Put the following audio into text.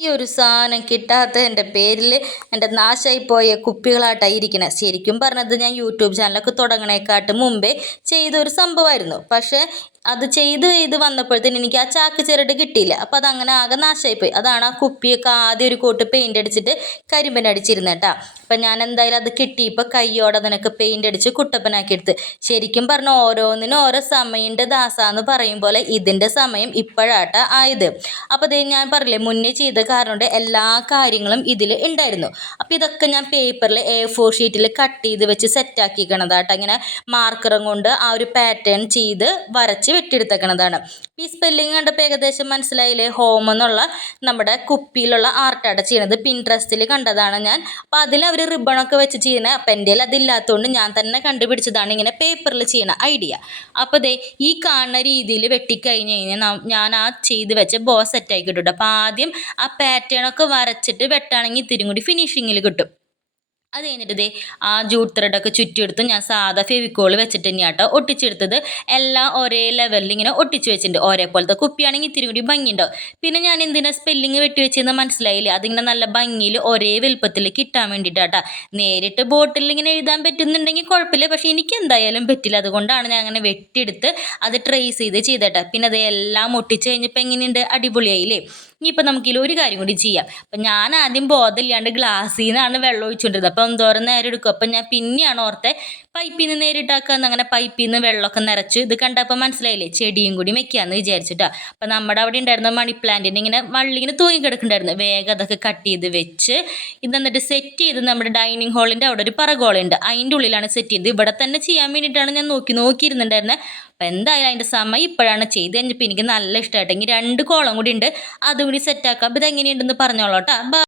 ഈ ഒരു സാധനം കിട്ടാത്തതിൻ്റെ പേരിൽ എൻ്റെ നാശമായി പോയ കുപ്പികളായിട്ടാണ് ഇരിക്കണത്. ശരിക്കും പറഞ്ഞത് ഞാൻ യൂട്യൂബ് ചാനലൊക്കെ തുടങ്ങണേക്കാട്ടും മുമ്പേ ചെയ്തൊരു സംഭവമായിരുന്നു. പക്ഷേ അത് ചെയ്ത് വന്നപ്പോഴത്തേന് എനിക്ക് ആ ചാക്ക് ചിരട്ട് കിട്ടിയില്ല. അപ്പോൾ അതങ്ങനെ ആകെ നാശമായിപ്പോയി. അതാണ് ആ കുപ്പിയൊക്കെ ആദ്യം ഒരു കോട്ട് പെയിൻ്റ് അടിച്ചിട്ട് കരിമ്പൻ അടിച്ചിരുന്നത് കേട്ടോ. അപ്പം ഞാൻ എന്തായാലും അത് കിട്ടിയപ്പോൾ കയ്യോടെ നിനക്ക് പെയിൻ്റ് അടിച്ച് കുട്ടപ്പനാക്കി എടുത്ത്. ശരിക്കും പറഞ്ഞാൽ ഓരോന്നിനും ഓരോ സമയമുണ്ട് ദാസാന്ന് പറയും പോലെ ഇതിൻ്റെ സമയം ഇപ്പോഴാട്ട ആയത്. അപ്പോൾ അതേ ഞാൻ പറഞ്ഞില്ലേ മുന്നേ ചെയ്ത കാരണം കൊണ്ട് എല്ലാ കാര്യങ്ങളും ഇതിൽ ഉണ്ടായിരുന്നു. അപ്പോൾ ഇതൊക്കെ ഞാൻ പേപ്പറിൽ A4 ഷീറ്റിൽ കട്ട് ചെയ്ത് വെച്ച് സെറ്റാക്കിക്കണതാട്ടോ. ഇങ്ങനെ മാർക്കറും കൊണ്ട് ആ ഒരു പാറ്റേൺ ചെയ്ത് വരച്ച് വെട്ടിയെടുത്തേക്കണതാണ്. ഈ സ്പെല്ലിങ് കണ്ടപ്പോൾ ഏകദേശം മനസ്സിലായില്ലേ? ഹോം എന്നുള്ള നമ്മുടെ കുപ്പിയിലുള്ള ആർട്ടാണ് ചെയ്യണത്. പിൻട്രസ്റ്റിൽ കണ്ടതാണ് ഞാൻ. അപ്പോൾ അതിൽ അവർ റിബണൊക്കെ വെച്ച് ചെയ്യണ. അപ്പം എൻ്റെ അതില്ലാത്തതുകൊണ്ട് ഞാൻ തന്നെ കണ്ടുപിടിച്ചതാണ് ഇങ്ങനെ പേപ്പറിൽ ചെയ്യണ ഐഡിയ. അപ്പോൾ ദേ ഈ കാണുന്ന രീതിയിൽ വെട്ടിക്കഴിഞ്ഞ് കഴിഞ്ഞാൽ ഞാൻ ആ ചെയ്ത് വെച്ച ബോ സെറ്റായി കിട്ടും. അപ്പോൾ ആദ്യം ആ പാറ്റേണൊക്കെ വരച്ചിട്ട് വെട്ടാണെങ്കിൽ ഇത്തിരി കൂടി ഫിനിഷിങ്ങിൽ കിട്ടും. അത് കഴിഞ്ഞിട്ട് ദേ ആ ജൂട്ട് ത്രെഡൊക്കെ ചുറ്റിയെടുത്ത് ഞാൻ സാധാ ഫെവിക്കോൾ വെച്ചിട്ട് തന്നെയാട്ടോ ഒട്ടിച്ചെടുത്തത്. എല്ലാം ഒരേ ലെവലിൽ ഇങ്ങനെ ഒട്ടിച്ച് വെച്ചിട്ടുണ്ട്. ഒരേപോലത്തെ കുപ്പിയാണെങ്കിൽ ഇത്തിരി കൂടി ഭംഗിയുണ്ടാവും. പിന്നെ ഞാൻ എന്തിനാ സ്പെല്ലിങ് വെട്ടി വെച്ചതെന്ന് മനസ്സിലായില്ലേ? അതിങ്ങനെ നല്ല ഭംഗിയിൽ ഒരേ വലുപ്പത്തിൽ കിട്ടാൻ വേണ്ടിയിട്ടാട്ടോ. നേരിട്ട് ബോട്ടിൽ ഇങ്ങനെ എഴുതാൻ പറ്റുന്നുണ്ടെങ്കിൽ കുഴപ്പമില്ല. പക്ഷേ എനിക്ക് എന്തായാലും പറ്റില്ല. അതുകൊണ്ടാണ് ഞാൻ അങ്ങനെ വെട്ടിയെടുത്ത് അത് ട്രേസ് ചെയ്തേട്ടാ. പിന്നെ അതെല്ലാം ഒട്ടിച്ച് കഴിഞ്ഞപ്പോൾ എങ്ങനെയുണ്ട്? അടിപൊളിയായില്ലേ? ഇനിയിപ്പോൾ നമുക്കിതിൽ ഒരു കാര്യം കൂടി ചെയ്യാം. അപ്പം ഞാൻ ആദ്യം ബോധമില്ലാണ്ട് ഗ്ലാസ്സിൽ നിന്നാണ് വെള്ളം ഒഴിച്ചുകൊണ്ടിരുന്നത്. അപ്പം എന്തോരം നേരം എടുക്കും. അപ്പം ഞാൻ പിന്നെയാണ് ഓർത്തെ പൈപ്പിൽ നിന്ന് നേരിട്ടാക്കാന്ന്. അങ്ങനെ പൈപ്പിൽ നിന്ന് വെള്ളമൊക്കെ നിറച്ചു. ഇത് കണ്ടപ്പോൾ മനസ്സിലായില്ലേ? ചെടിയും കൂടി വെക്കാമെന്ന് വിചാരിച്ചിട്ടാ. അപ്പം നമ്മുടെ അവിടെ ഉണ്ടായിരുന്ന മണി പ്ലാന്റിൻ്റെ ഇങ്ങനെ വള്ളിങ്ങനെ തൂങ്ങി കിടക്കുന്നുണ്ടായിരുന്നു. വേഗം അതൊക്കെ കട്ട് ചെയ്ത് വെച്ച് ഇത് എന്നിട്ട് സെറ്റ് ചെയ്ത് നമ്മുടെ ഡൈനിങ് ഹാളിൻ്റെ അവിടെ ഒരു പറഗോളുണ്ട്. അതിൻ്റെ ഉള്ളിലാണ് സെറ്റ് ചെയ്തത്. ഇവിടെ തന്നെ ചെയ്യാൻ വേണ്ടിയിട്ടാണ് ഞാൻ നോക്കിയിരുന്നുണ്ടായിരുന്നത്. അപ്പം എന്തായാലും അതിൻ്റെ സമയം ഇപ്പോഴാണ് ചെയ്ത് കഴിഞ്ഞപ്പോൾ എനിക്ക് നല്ല ഇഷ്ടമായിട്ട്. ഇനി 2 കോളം കൂടി ഉണ്ട്. അതും കൂടി സെറ്റാക്കാം. അപ്പോൾ ഇതെങ്ങനെയുണ്ടെന്ന് പറഞ്ഞോളൂ കേട്ടോ.